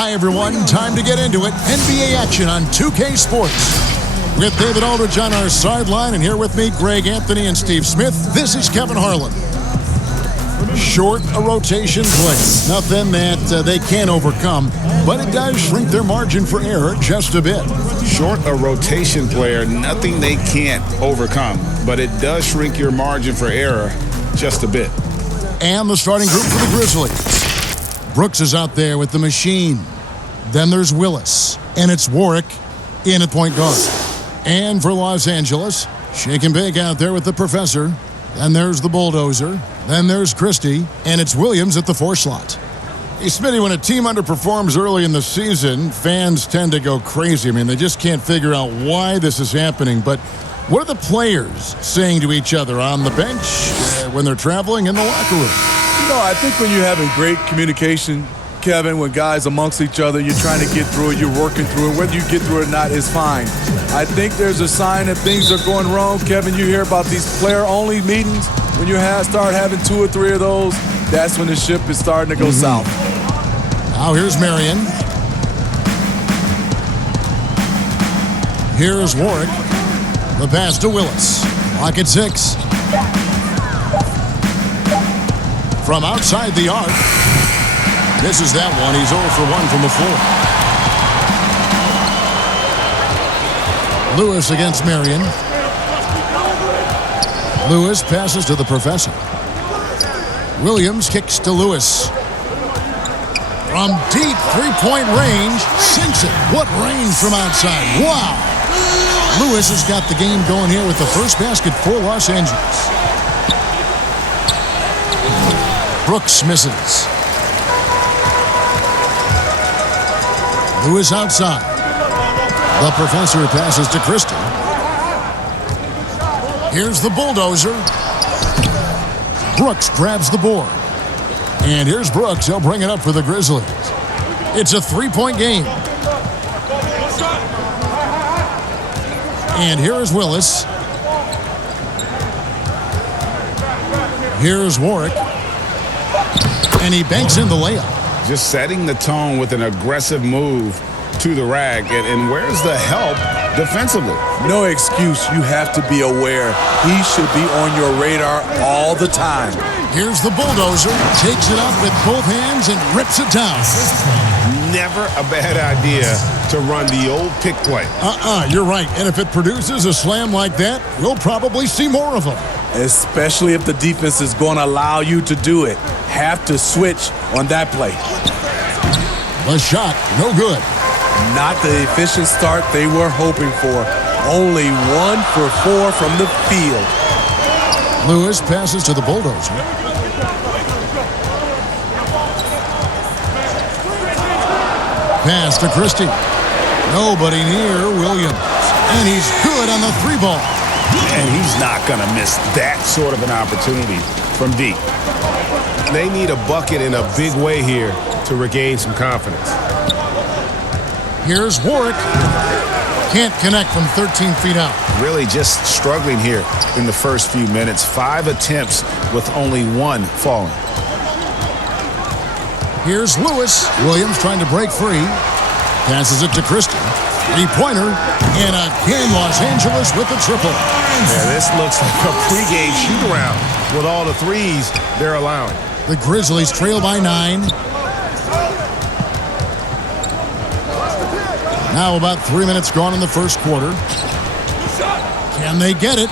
Hi, everyone. Time to get into it. NBA action on 2K Sports. With David Aldridge on our sideline, and here with me, Greg Anthony and Steve Smith. This is Kevin Harlan. Short a rotation play. Nothing that they can't overcome, but it does shrink their margin for error just a bit. Short a rotation player, nothing they can't overcome, but it does shrink your margin for error just a bit. And the starting group for the Grizzlies. Brooks is out there with the machine. Then there's Willis, and it's Warwick in at point guard. And for Los Angeles, shake and bake out there with the professor. Then there's the bulldozer. Then there's Christie, and it's Williams at the 4 slot. Hey, Smitty, when a team underperforms early in the season, fans tend to go crazy. I mean, they just can't figure out why this is happening. But what are the players saying to each other on the bench, when they're traveling, in the locker room? You know, I think when you're having great communication, Kevin, when guys amongst each other, you're trying to get through it, you're working through it. Whether you get through it or not is fine. I think there's a sign that things are going wrong. Kevin, you hear about these player-only meetings. When you start having 2 or 3 of those, that's when the ship is starting to go south. Now here's Marion. Here's Warwick. The pass to Willis. Clock at 6. From outside the arc. Misses that one. He's 0 for 1 from the floor. Lewis against Marion. Lewis passes to the professor. Williams kicks to Lewis. From deep three-point range, sinks it. What range from outside. Wow. Lewis has got the game going here with the first basket for Los Angeles. Brooks misses. Lewis outside. The professor passes to Christie. Here's the bulldozer. Brooks grabs the board. And here's Brooks. He'll bring it up for the Grizzlies. It's a 3-point game. And here is Willis. Here's Warwick. And he banks in the layup. Just setting the tone with an aggressive move to the rack. And where's the help defensively? No excuse. You have to be aware. He should be on your radar all the time. Here's the bulldozer. Takes it up with both hands and rips it down. Never a bad idea to run the old pick play. You're right. And if it produces a slam like that, we'll probably see more of them. Especially if the defense is going to allow you to do it. Have to switch on that play. The shot, no good. Not the efficient start they were hoping for. Only 1 for 4 from the field. Lewis passes to the bulldozer. Pass to Christie. Nobody near Williams. And he's good on the 3-ball. And he's not going to miss that sort of an opportunity from deep. They need a bucket in a big way here to regain some confidence. Here's Warwick. Can't connect from 13 feet out. Really just struggling here in the first few minutes. 5 attempts with only 1 falling. Here's Lewis. Williams trying to break free. Passes it to Christie. 3-pointer. And again, Los Angeles with the triple. Yeah, this looks like a pregame shoot-around with all the threes they're allowing. The Grizzlies trail by 9. Now about 3 minutes gone in the first quarter. Can they get it?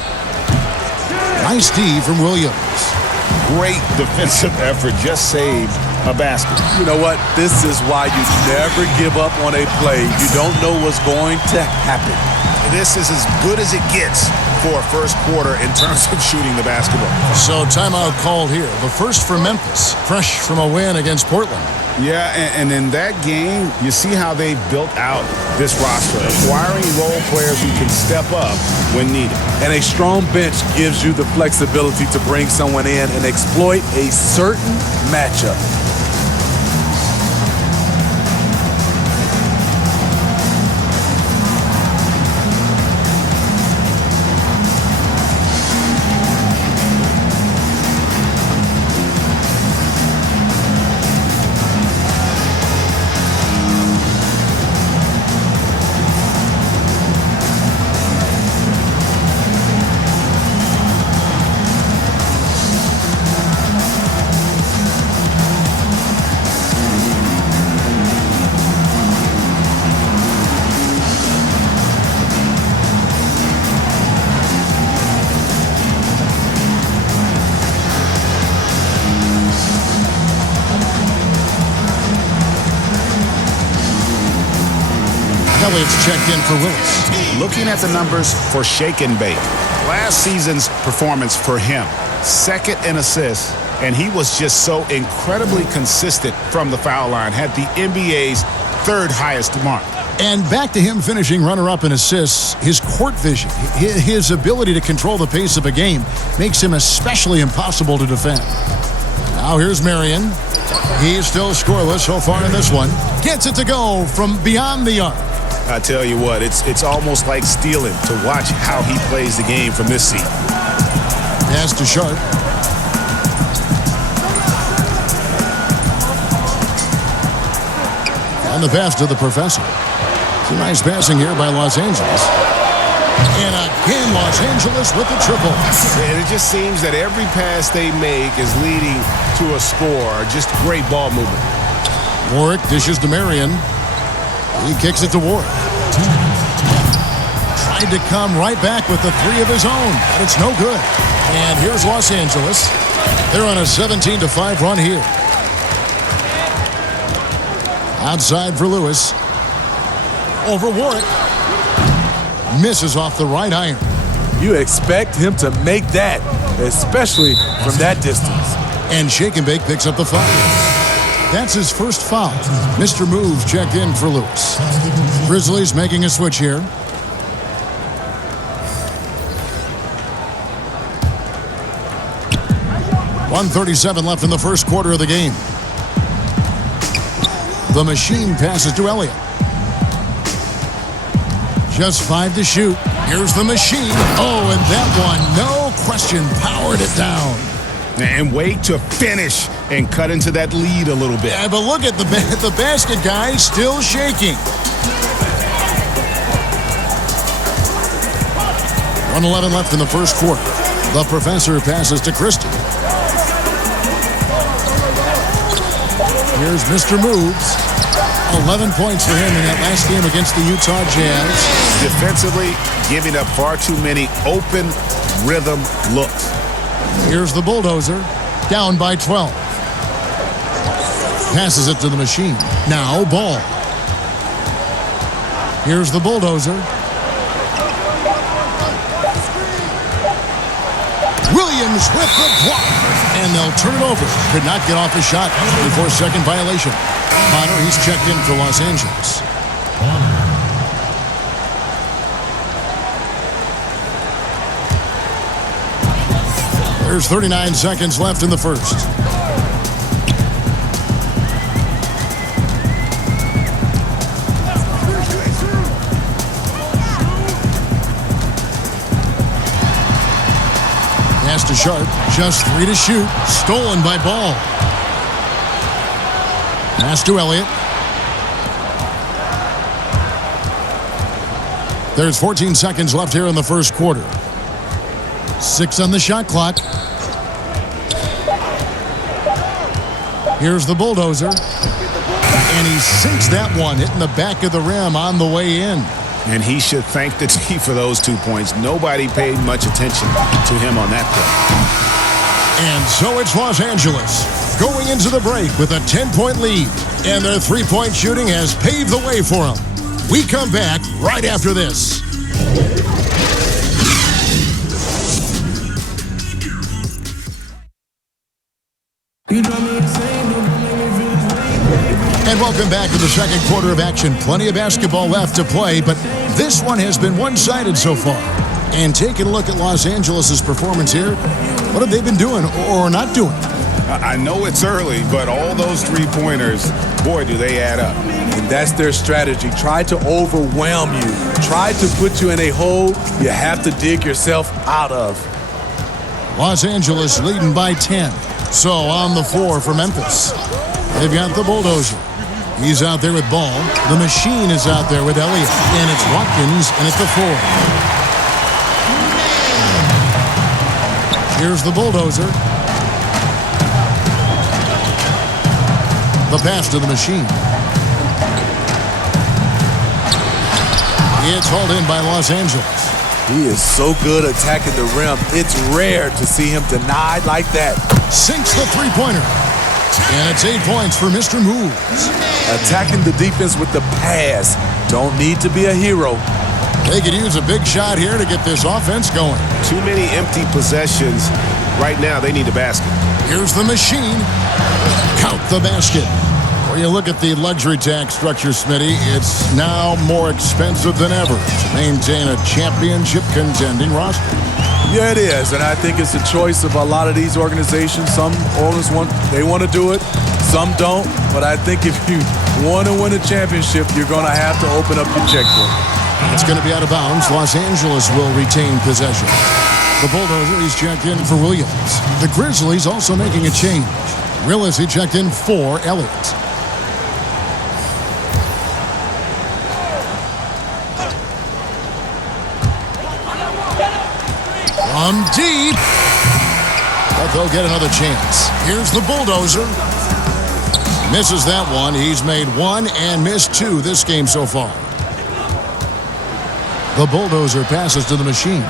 Nice D from Williams. Great defensive effort. Just saved a basket. You know what? This is why you never give up on a play. You don't know what's going to happen. This is as good as it gets for a first quarter in terms of shooting the basketball. So timeout called here. The first for Memphis, fresh from a win against Portland. Yeah, and in that game, you see how they built out this roster, acquiring role players who can step up when needed. And a strong bench gives you the flexibility to bring someone in and exploit a certain matchup. Elliott's checked in for Willis. Looking at the numbers for Shake and Bake, last season's performance for him, second in assists, and he was just so incredibly consistent from the foul line, had the NBA's third highest mark. And back to him finishing runner-up in assists, his court vision, his ability to control the pace of a game makes him especially impossible to defend. Now here's Marion. He's still scoreless so far in this one. Gets it to go from beyond the arc. I tell you what, it's almost like stealing to watch how he plays the game from this seat. Pass to Sharp. And the pass to the professor. Some nice passing here by Los Angeles. And again, Los Angeles with the triple. And it just seems that every pass they make is leading to a score. Just great ball movement. Warwick dishes to Marion. He kicks it to Warwick. Tried to come right back with the three of his own, but it's no good. And here's Los Angeles. They're on a 17-5 run here. Outside for Lewis. Over Warwick. Misses off the right iron. You expect him to make that, especially from that distance. And Shake and Bake picks up the foul. That's his first foul. Mr. Moves checked in for Lewis. Grizzlies making a switch here. .137 left in the first quarter of the game. The machine passes to Elliott. Just 5 to shoot. Here's the machine. Oh, and that one, no question, powered it down. And wait to finish and cut into that lead a little bit. Yeah, but look at the basket guy still shaking. 1:11 left in the first quarter. The professor passes to Christie. Here's Mr. Moves. 11 points for him in that last game against the Utah Jazz. Defensively, giving up far too many open rhythm looks. Here's the bulldozer, down by 12. Passes it to the machine. Now Ball. Here's the bulldozer. Williams with the block. And they'll turn it over. Could not get off the shot before second violation. Bonner, he's checked in for Los Angeles. There's 39 seconds left in the first. Pass to Sharp. Just 3 to shoot. Stolen by Ball. Pass to Elliott. There's 14 seconds left here in the first quarter. 6 on the shot clock. Here's the bulldozer. And he sinks that one, hitting the back of the rim on the way in. And he should thank the team for those 2 points. Nobody paid much attention to him on that play. And so it's Los Angeles going into the break with a 10-point lead. And their three-point shooting has paved the way for them. We come back right after this. And welcome back to the second quarter of action. Plenty of basketball left to play, but this one has been one-sided so far. And taking a look at Los Angeles' performance here, what have they been doing or not doing? I know it's early, but all those three-pointers, boy, do they add up. And that's their strategy. Try to overwhelm you. Try to put you in a hole you have to dig yourself out of. Los Angeles leading by 10. So on the floor for Memphis. They've got the bulldozer. He's out there with Ball. The machine is out there with Elliott. And it's Watkins in at the 4. Here's the bulldozer. The pass to the machine. It's hauled in by Los Angeles. He is so good attacking the rim. It's rare to see him denied like that. Sinks the three-pointer. And it's 8 points for Mr. Moves. Attacking the defense with the pass. Don't need to be a hero. They could use a big shot here to get this offense going. Too many empty possessions. Right now, they need a basket. Here's the machine. Count the basket. When you look at the luxury tax structure, Smitty, it's now more expensive than ever to maintain a championship contending roster. Yeah, it is, and I think it's a choice of a lot of these organizations. Some owners want to do it, some don't. But I think if you want to win a championship, you're going to have to open up your checkbook. It's going to be out of bounds. Los Angeles will retain possession. The Bulldozer, he's checked in for Williams. The Grizzlies also making a change. Willis, he checked in for Elliott. From deep. But they'll get another chance. Here's the Bulldozer. Misses that one. He's made one and missed two this game so far. The Bulldozer passes to the machine.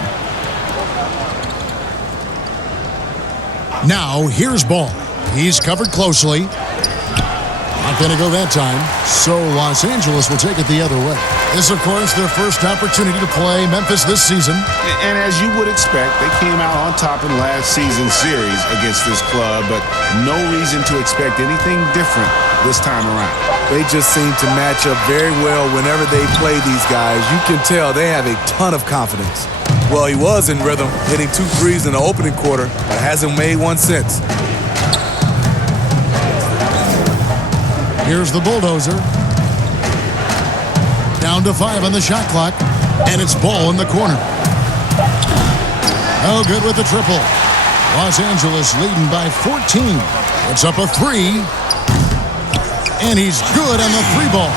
Now, here's Ball. He's covered closely. Not going to go that time. So Los Angeles will take it the other way. This, of course, their first opportunity to play Memphis this season. And as you would expect, they came out on top in last season's series against this club, but no reason to expect anything different this time around. They just seem to match up very well whenever they play these guys. You can tell they have a ton of confidence. Well, he was in rhythm, hitting 2 threes in the opening quarter, but hasn't made one since. Here's the Bulldozer. Down to 5 on the shot clock, and it's Ball in the corner. Oh, good with the triple. Los Angeles leading by 14. It's up a 3. And he's good on the 3-ball.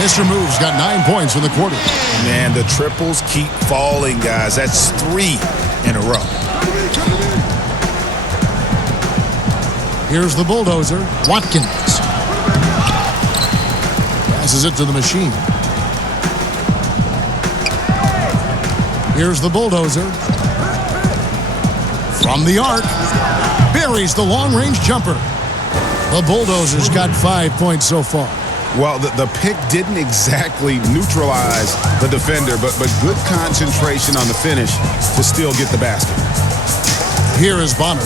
Mr. Move's got 9 points in the quarter. Man, the triples keep falling, guys. That's 3 in a row. Here's the Bulldozer. Watkins. Passes it to the machine. Here's the Bulldozer. From the arc. Buries the long-range jumper. The Bulldozer's got 5 points so far. Well, the pick didn't exactly neutralize the defender, but good concentration on the finish to still get the basket. Here is Bonner.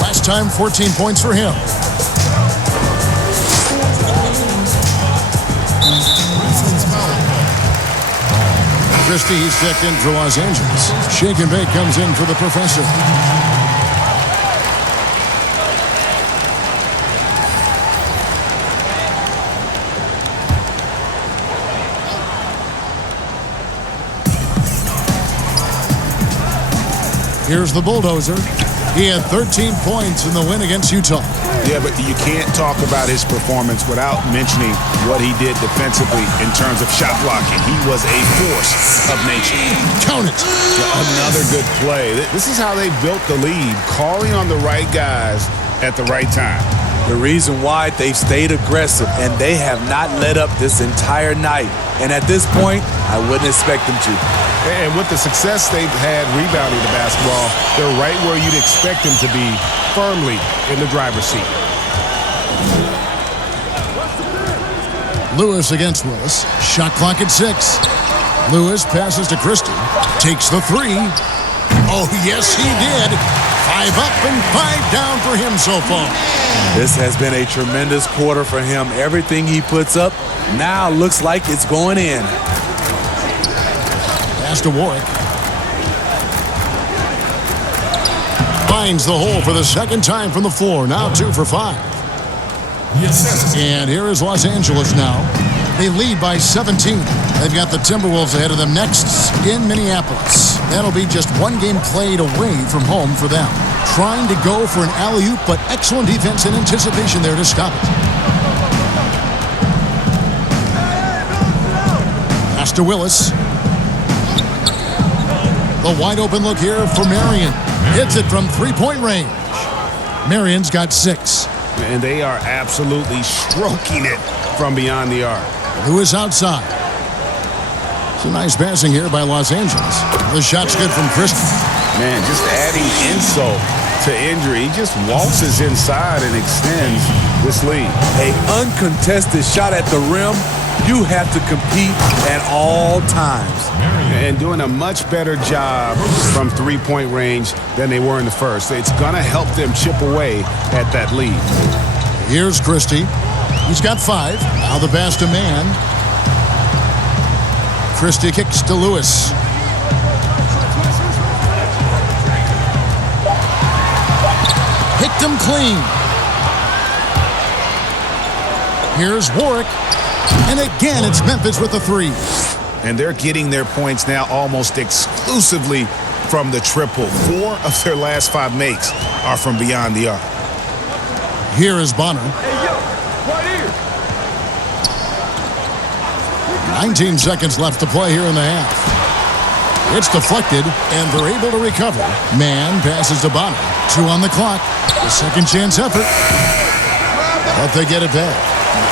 Last time, 14 points for him. Christie, he's checked in for Los Angeles. Shake and Bake comes in for the Professor. Here's the Bulldozer. He had 13 points in the win against Utah. Yeah, but you can't talk about his performance without mentioning what he did defensively in terms of shot blocking. He was a force of nature. Count it. Another good play. This is how they built the lead, calling on the right guys at the right time. The reason why they've stayed aggressive, and they have not let up this entire night. And at this point, I wouldn't expect them to. And with the success they've had rebounding the basketball, they're right where you'd expect them to be, firmly in the driver's seat. Lewis against Willis. Shot clock at 6. Lewis passes to Christie. Takes the 3. Oh, yes, he did. 5 up and 5 down for him so far. This has been a tremendous quarter for him. Everything he puts up now looks like it's going in. Pass to Warwick. Finds the hole for the second time from the floor. Now 2 for 5. Yes. And here is Los Angeles now. They lead by 17. They've got the Timberwolves ahead of them next in Minneapolis. That'll be just 1 game played away from home for them. Trying to go for an alley-oop, but excellent defense and anticipation there to stop it. Pass to Willis. The wide open look here for Marion. Hits it from 3-point range. Marion's got 6. And they are absolutely stroking it from beyond the arc. Lewis outside. It's a nice passing here by Los Angeles. The shot's good from Christie. Man, just adding insult to injury. He just waltzes inside and extends this lead. An uncontested shot at the rim, you have to compete at all times. And doing a much better job from three-point range than they were in the first. It's going to help them chip away at that lead. Here's Christie. He's got 5. Now the pass to Mann. Christie kicks to Lewis. Picked him clean. Here's Warwick. And again, it's Memphis with the 3. And they're getting their points now almost exclusively from the triple. 4 of their last 5 makes are from beyond the arc. Here is Bonner. Hey, yo, right here. 19 seconds left to play here in the half. It's deflected, and they're able to recover. Mann passes to Bonner. 2 on the clock. A second chance effort. But they get it back.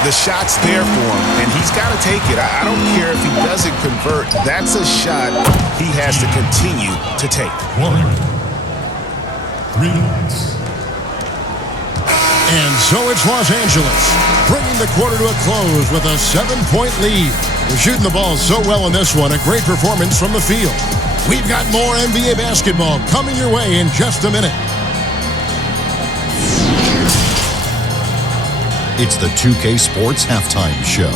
The shot's there for him, and he's got to take it. I don't care if he doesn't convert. That's a shot he has to continue to take. 1. Grizzlies. And so it's Los Angeles, bringing the quarter to a close with a 7-point lead. They're shooting the ball so well in this one. A great performance from the field. We've got more NBA basketball coming your way in just a minute. It's the 2K Sports Halftime Show.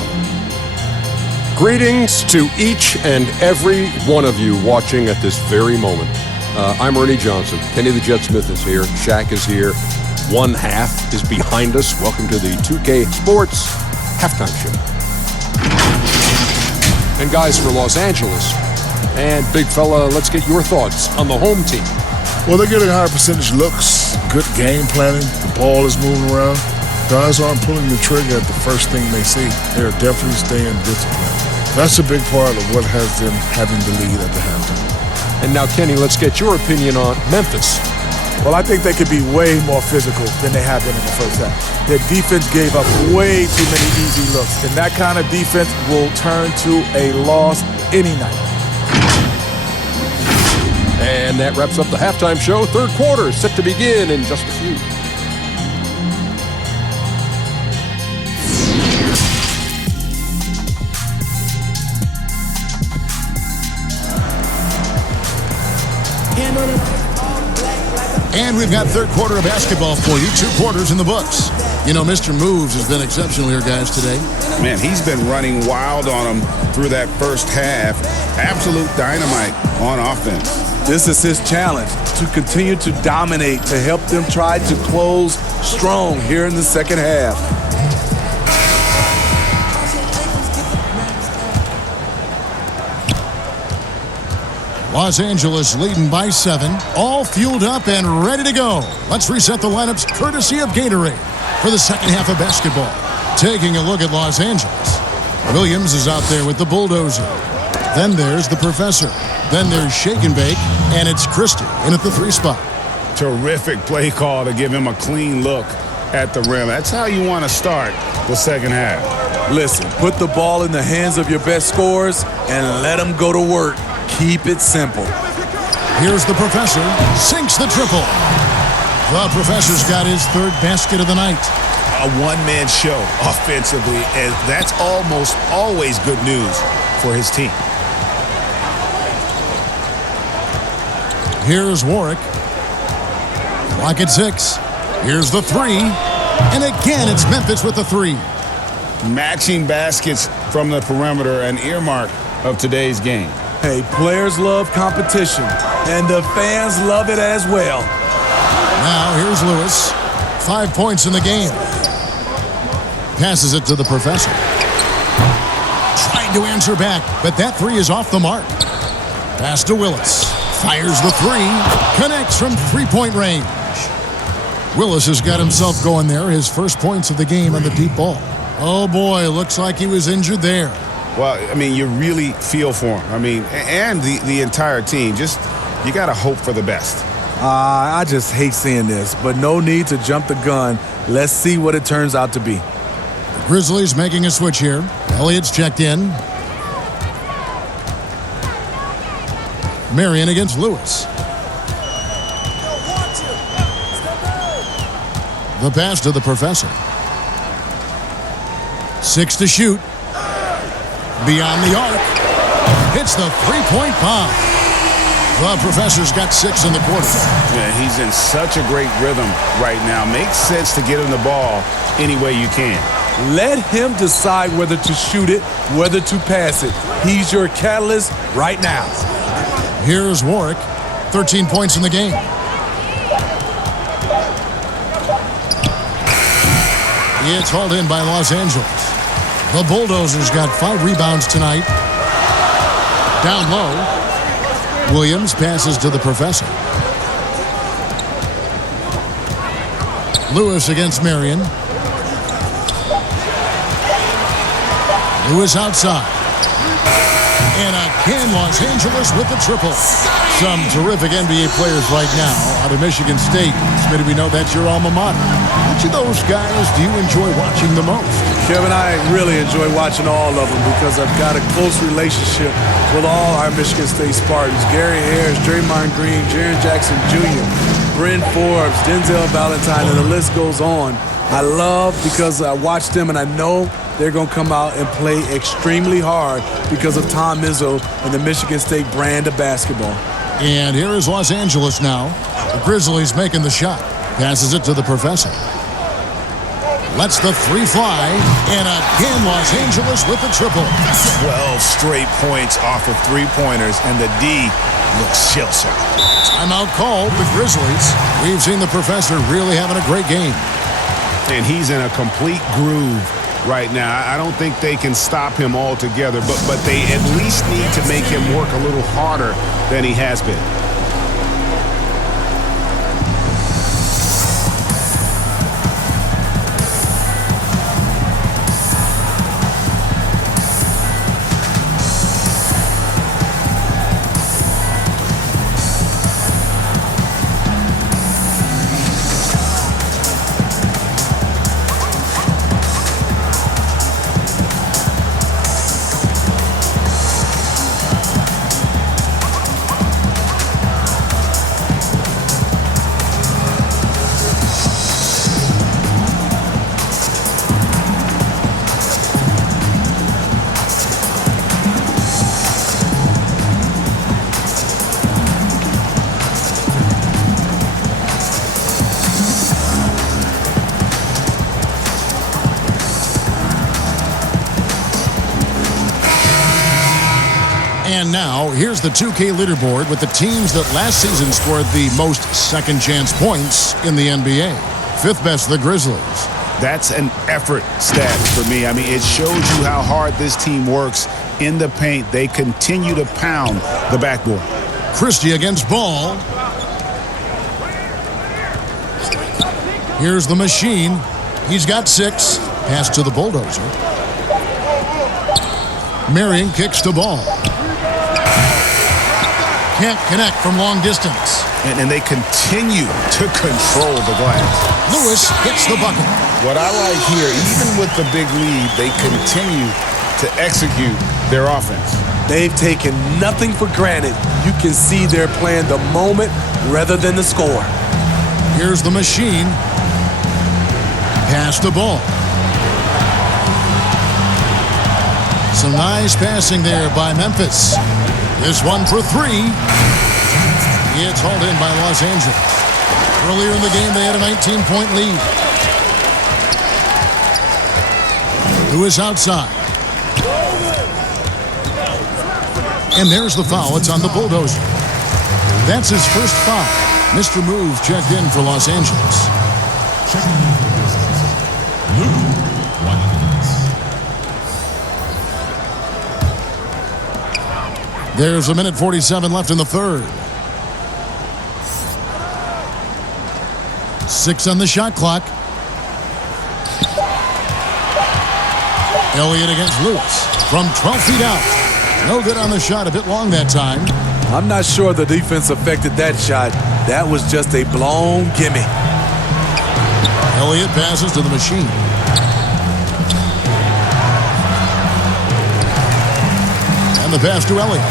Greetings to each and every one of you watching at this very moment. I'm Ernie Johnson. Kenny the Jet Smith is here. Shaq is here. One half is behind us. Welcome to the 2K Sports Halftime Show. And guys, for Los Angeles, and big fella, let's get your thoughts on the home team. Well, they're getting higher percentage looks, good game planning. The ball is moving around. Guys aren't pulling the trigger at the first thing they see. They're definitely staying disciplined. That's a big part of what has them having the lead at the halftime. And now, Kenny, let's get your opinion on Memphis. Well, I think they could be way more physical than they have been in the first half. Their defense gave up way too many easy looks, and that kind of defense will turn to a loss any night. And that wraps up the halftime show. Third quarter set to begin in just a few. And we've got third quarter of basketball for you. 2 quarters in the books. You know, Mr. Moves has been exceptional here, guys, today. Man, he's been running wild on them through that first half. Absolute dynamite on offense. This is his challenge, to continue to dominate, to help them try to close strong here in the second half. Los Angeles leading by 7, all fueled up and ready to go. Let's reset the lineups courtesy of Gatorade for the second half of basketball. Taking a look at Los Angeles. Williams is out there with the bulldozer. Then there's the professor. Then there's Shake and Bake, and it's Christie in at the 3 spot. Terrific play call to give him a clean look at the rim. That's how you want to start the second half. Listen, put the ball in the hands of your best scorers and let them go to work. Keep it simple. Here's the professor. Sinks the triple. The professor's got his 3rd basket of the night. A one-man show offensively, and that's almost always good news for his team. Here's Warwick. Clock at 6. Here's the 3. And again, it's Memphis with the 3. Matching baskets from the perimeter, an earmark of today's game. Hey, players love competition, and the fans love it as well. Now, here's Lewis. 5 points in the game. Passes it to the professor. Trying to answer back, but that 3 is off the mark. Pass to Willis. Fires the 3. Connects from 3-point range. Willis has got himself going there. His first points of the game on the deep ball. Oh, boy, looks like he was injured there. Well, I mean, you really feel for him. I mean, and the entire team. Just, you got to hope for the best. I just hate seeing this, but no need to jump the gun. Let's see what it turns out to be. The Grizzlies making a switch here. Elliott's checked in. Marion against Lewis. The pass to the professor. 6 to shoot. Beyond the arc. Hits the three-point bomb. The professor's got 6 in the quarter. Yeah, he's in such a great rhythm right now. Makes sense to get him the ball any way you can. Let him decide whether to shoot it, whether to pass it. He's your catalyst right now. Here's Warwick, 13 points in the game. It's hauled in by Los Angeles. The Bulldozers got 5 rebounds tonight. Down low, Williams passes to the professor. Lewis against Marion. Lewis outside. And again, Los Angeles with the triple. Some terrific NBA players right now out of Michigan State. Smitty, we know that's your alma mater. Which of those guys do you enjoy watching the most? Kevin, I really enjoy watching all of them because I've got a close relationship with all our Michigan State Spartans. Gary Harris, Draymond Green, Jaren Jackson Jr., Bryn Forbes, Denzel Valentine, and the list goes on. I love because I watch them and I know they're going to come out and play extremely hard because of Tom Izzo and the Michigan State brand of basketball. And here is Los Angeles now. The Grizzlies making the shot. Passes it to the professor. Lets the 3 fly. And again, Los Angeles with the triple. 12 straight points off of 3-pointers, and the D looks shell-shocked. Timeout called, the Grizzlies. We've seen the professor really having a great game. And he's in a complete groove right now. I don't think they can stop him altogether, but they at least need to make him work a little harder than he has been. And now, here's the 2K leaderboard with the teams that last season scored the most second-chance points in the NBA. 5th best, the Grizzlies. That's an effort stat for me. I mean, it shows you how hard this team works in the paint. They continue to pound the backboard. Christie against Ball. Here's the machine. He's got 6. Pass to the Bulldozer. Marion kicks to Ball. Can't connect from long distance. And they continue to control the glass. Lewis hits the bucket. What I like here, even with the big lead, they continue to execute their offense. They've taken nothing for granted. You can see they're playing the moment rather than the score. Here's the machine. Pass the ball. Some nice passing there by Memphis. This one for 3. It's hauled in by Los Angeles. Earlier in the game, they had a 19-point lead. Lewis outside. And there's the foul. It's on the Bulldozer. That's his first foul. Mr. Moves checked in for Los Angeles. There's a minute 47 left in the third. 6 on the shot clock. Elliott against Lewis from 12 feet out. No good on the shot, a bit long that time. I'm not sure the defense affected that shot. That was just a blown gimme. Elliott passes to the machine. And the pass to Elliott.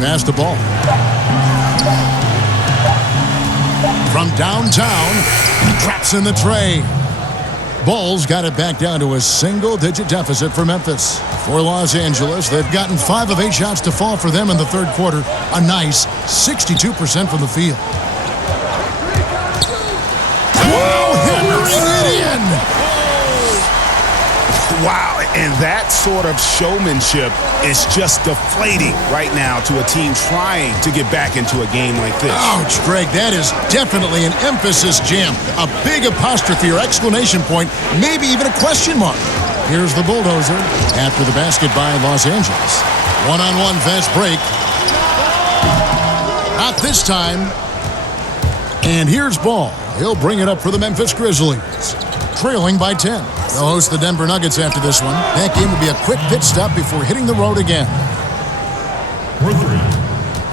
Pass the ball. From downtown. Drops in the tray. Bulls got it back down to a single-digit deficit for Memphis. For Los Angeles, they've gotten 5 of 8 shots to fall for them in the third quarter. A nice 62% from the field. Whoa, hammering it in! Wow, and that sort of showmanship is just deflating right now to a team trying to get back into a game like this. Ouch, Greg, that is definitely an emphasis jam. A big apostrophe or exclamation point, maybe even a question mark. Here's the bulldozer after the basket by Los Angeles. One-on-one fast break. Not this time. And here's Ball. He'll bring it up for the Memphis Grizzlies. Trailing by 10. They'll host the Denver Nuggets after this one. That game will be a quick pit stop before hitting the road again.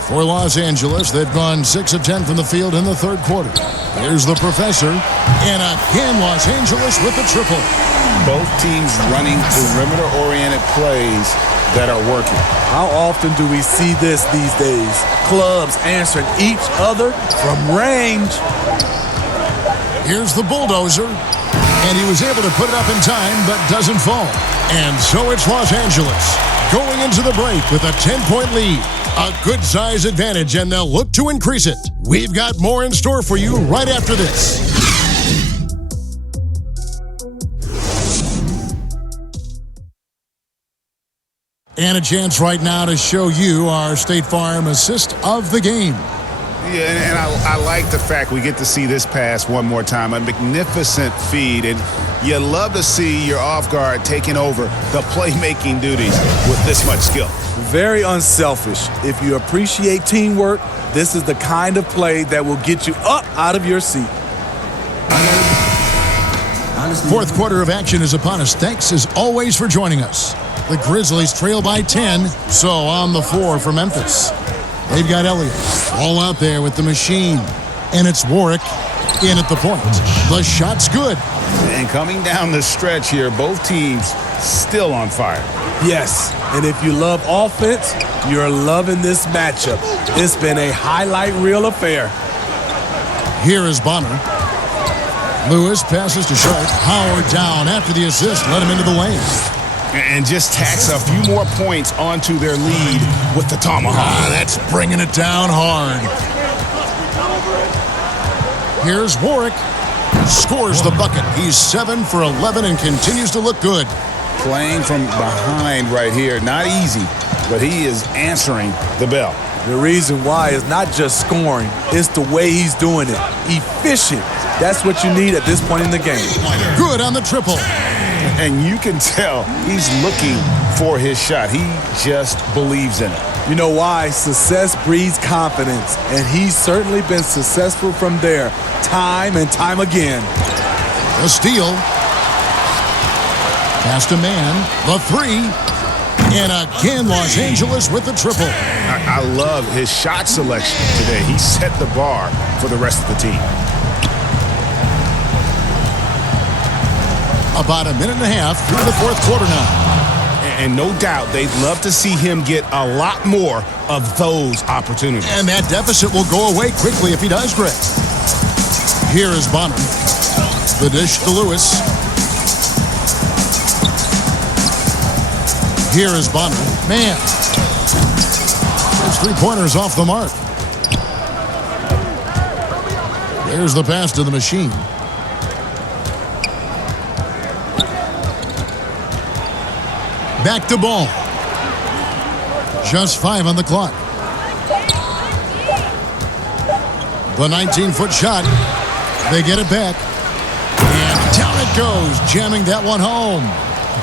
For Los Angeles, they've gone 6 of 10 from the field in the third quarter. Here's the professor. And again, Los Angeles with the triple. Both teams running perimeter-oriented plays that are working. How often do we see this these days? Clubs answering each other from range. Here's the bulldozer. And he was able to put it up in time, but doesn't fall. And so it's Los Angeles going into the break with a 10-point lead. A good size advantage, and they'll look to increase it. We've got more in store for you right after this. And a chance right now to show you our State Farm assist of the game. Yeah, and I like the fact we get to see this pass one more time. A magnificent feed, and you love to see your off guard taking over the playmaking duties with this much skill. Very unselfish. If you appreciate teamwork, this is the kind of play that will get you up out of your seat. Fourth quarter of action is upon us. Thanks as always for joining us. The Grizzlies trail by 10, so on the floor for Memphis. They've got Elliott all out there with the machine. And it's Warwick in at the point. The shot's good. And coming down the stretch here, both teams still on fire. Yes, and if you love offense, you're loving this matchup. It's been a highlight reel affair. Here is Bonner. Lewis passes to Sharp. Howard down after the assist. Let him into the lane. And just tacks a few more points onto their lead with the tomahawk. That's bringing it down hard. Here's Warwick. Scores the bucket. He's 7 for 11 and continues to look good. Playing from behind right here. Not easy, but he is answering the bell. The reason why is not just scoring. It's the way he's doing it. Efficient. That's what you need at this point in the game. Good on the triple. And you can tell he's looking for his shot. He just believes in it. You know why? Success breeds confidence, and he's certainly been successful from there time and time again. The steal. Past a man. The 3. And again, Los Angeles with the triple. I love his shot selection today. He set the bar for the rest of the team. About a minute and a half through the fourth quarter now. And no doubt they'd love to see him get a lot more of those opportunities. And that deficit will go away quickly if he does, Greg. Here is Bonner. The dish to Lewis. Here is Bonner. Man. Those 3-pointers off the mark. There's the pass to the machine. Back to Ball. Just 5 on the clock. The 19-foot shot. They get it back. And down it goes, jamming that one home.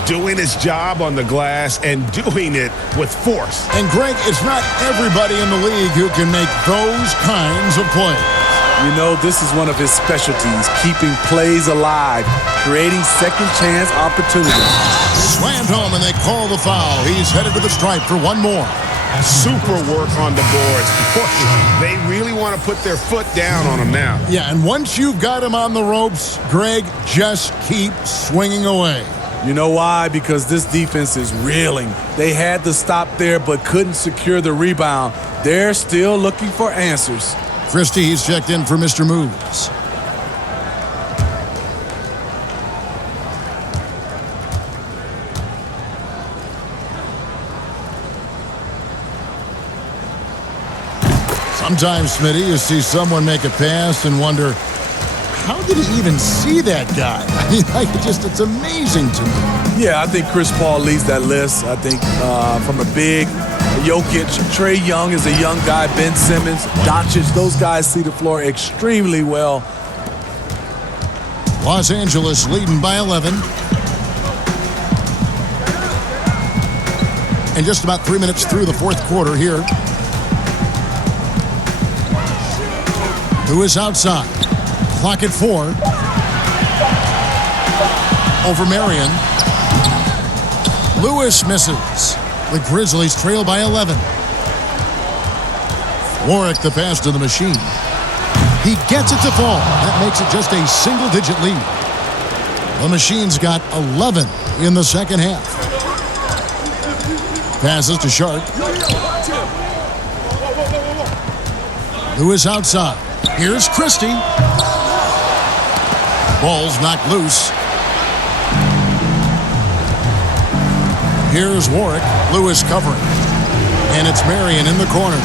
Doing his job on the glass and doing it with force. And Greg, it's not everybody in the league who can make those kinds of plays. You know, this is one of his specialties, keeping plays alive, creating second chance opportunities. Slammed home and they call the foul. He's headed to the stripe for one more. Super work on the boards. They really want to put their foot down on him now. Yeah, and once you've got him on the ropes, Greg, just keep swinging away. You know why? Because this defense is reeling. They had to stop there but couldn't secure the rebound. They're still looking for answers. Christie, he's checked in for Mr. Moves. Sometimes, Smitty, you see someone make a pass and wonder, how did he even see that guy? I mean, it's amazing to me. Yeah, I think Chris Paul leads that list. I think from a big Jokic, Trae Young is a young guy, Ben Simmons, Doncic, those guys see the floor extremely well. Los Angeles leading by 11. And just about 3 minutes through the fourth quarter here. Lewis outside. Clock at 4. Over Marion. Lewis misses. The Grizzlies trail by 11. Warwick the pass to the machine. He gets it to fall. That makes it just a single-digit lead. The machine's got 11 in the second half. Passes to Sharp. Lewis outside. Here's Christie. Ball's knocked loose. Here's Warwick. Lewis covering. And it's Marion in the corner.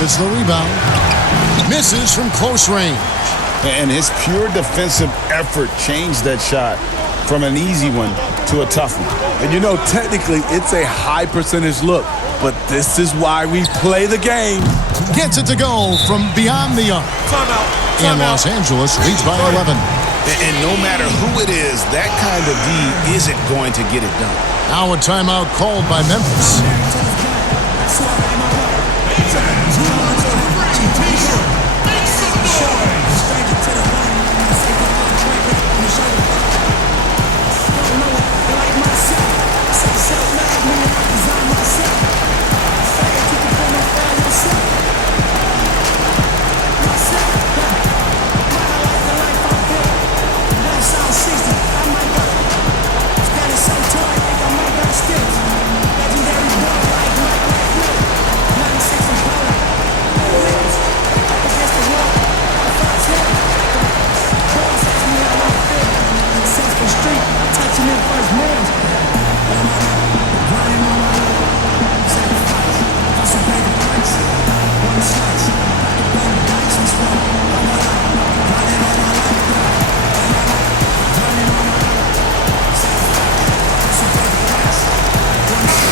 It's the rebound. Misses from close range. And his pure defensive effort changed that shot from an easy one to a tough one. And you know, technically, it's a high percentage look, but this is why we play the game. Gets it to go from beyond the arc. And Los Angeles leads by 11. And no matter who it is, that kind of D isn't going to get it done. Now a timeout called by Memphis.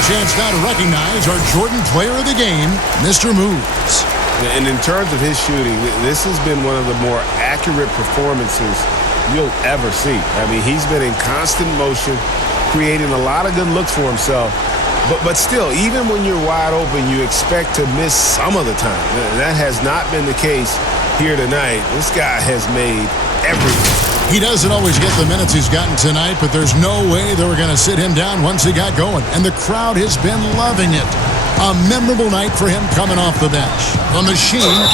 Chance now to recognize our Jordan player of the game, Mr. Moves. And in terms of his shooting, this has been one of the more accurate performances you'll ever see. I mean, he's been in constant motion, creating a lot of good looks for himself. But still, even when you're wide open, you expect to miss some of the time. That has not been the case here tonight. This guy has made everything. He doesn't always get the minutes he's gotten tonight, but there's no way they were going to sit him down once he got going. And the crowd has been loving it. A memorable night for him coming off the bench. The machine,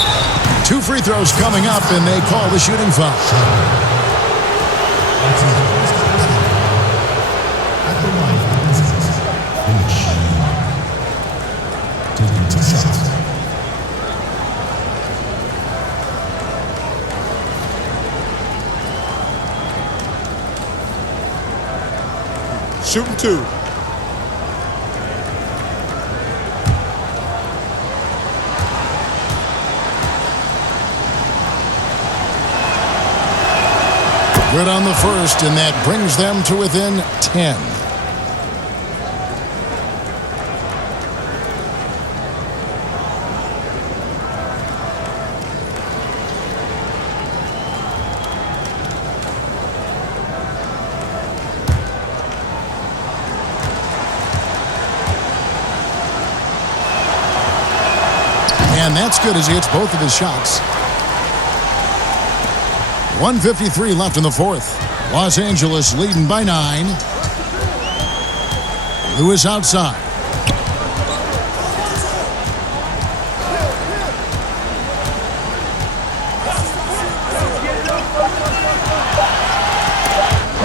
2 free throws coming up, and they call the shooting foul. Shooting 2. Good on the first, and that brings them to within 10. And that's good as he hits both of his shots. 1:53 left in the fourth. Los Angeles leading by 9. Lewis outside.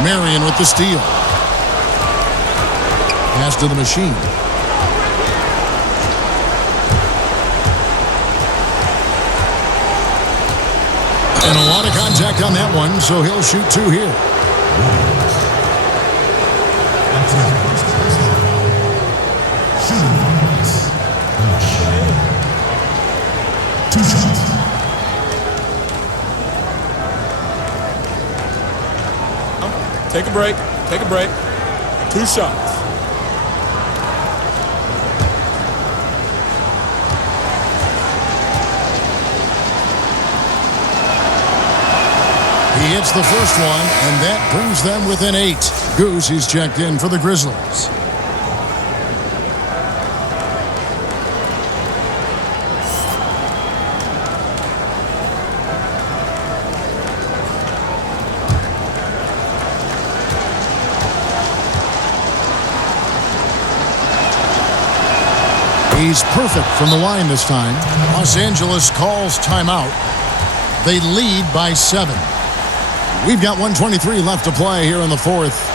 Marion with the steal. Pass to the machine. And a lot of contact on that one, so he'll shoot 2 here. Take a break. Take a break. 2 shots. He hits the first one, and that brings them within 8. Goose, he's checked in for the Grizzlies. He's perfect from the line this time. Los Angeles calls timeout. They lead by 7. We've got 1:23 left to play here in the 4th.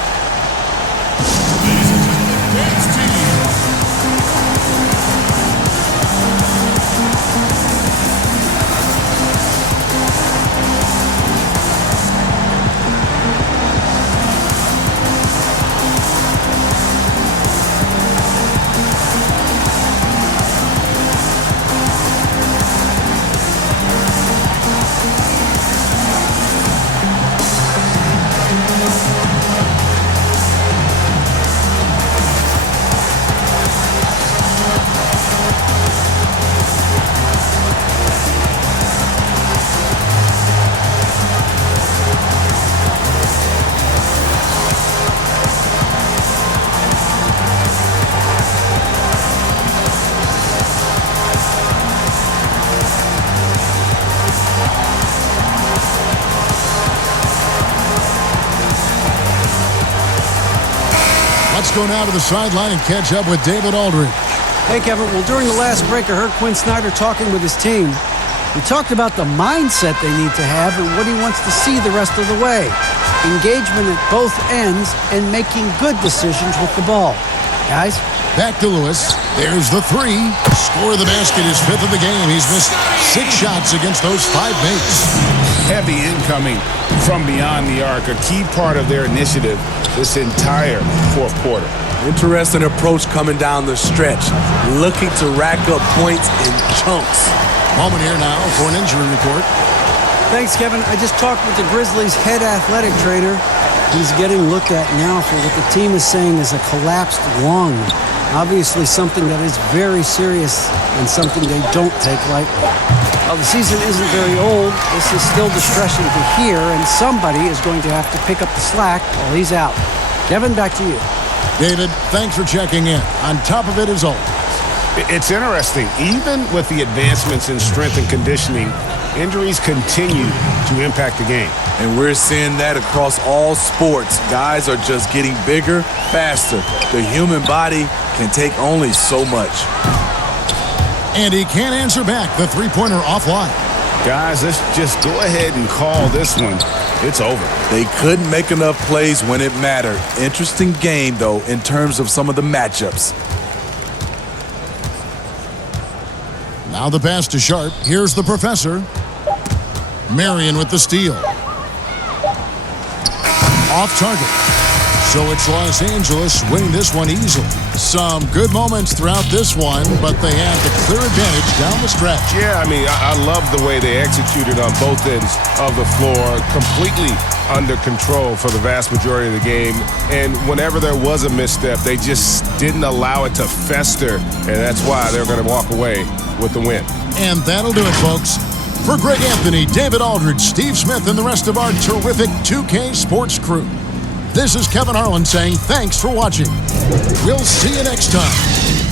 Let's go now to the sideline and catch up with David Aldridge. Hey, Kevin. Well, during the last break, I heard Quinn Snyder talking with his team. He talked about the mindset they need to have and what he wants to see the rest of the way. Engagement at both ends and making good decisions with the ball. Guys? Back to Lewis. There's the 3. Score of the basket, his 5th of the game. He's missed 6 shots against those 5 mates. Heavy incoming from beyond the arc, a key part of their initiative this entire 4th quarter. Interesting approach coming down the stretch, looking to rack up points in chunks. Moment here now for an injury report. Thanks, Kevin. I just talked with the Grizzlies' head athletic trainer. He's getting looked at now for what the team is saying is a collapsed lung. Obviously something that is very serious and something they don't take lightly. While the season isn't very old, this is still distressing to hear, and somebody is going to have to pick up the slack while he's out. Kevin, back to you. David, thanks for checking in. On top of it, as always. It's interesting. Even with the advancements in strength and conditioning, injuries continue to impact the game. And we're seeing that across all sports. Guys are just getting bigger, faster. The human body can take only so much. And he can't answer back the 3-pointer offline. Guys, let's just go ahead and call this one. It's over. They couldn't make enough plays when it mattered. Interesting game, though, in terms of some of the matchups. Now the pass to Sharp. Here's the professor. Marion with the steal. Off target. So it's Los Angeles winning this one easily. Some good moments throughout this one, but they have the clear advantage down the stretch. Yeah, I mean, I love the way they executed on both ends of the floor, completely under control for the vast majority of the game. And whenever there was a misstep, they just didn't allow it to fester, and that's why they're going to walk away with the win. And that'll do it, folks. For Greg Anthony, David Aldridge, Steve Smith, and the rest of our terrific 2K Sports crew, this is Kevin Harlan saying thanks for watching. We'll see you next time.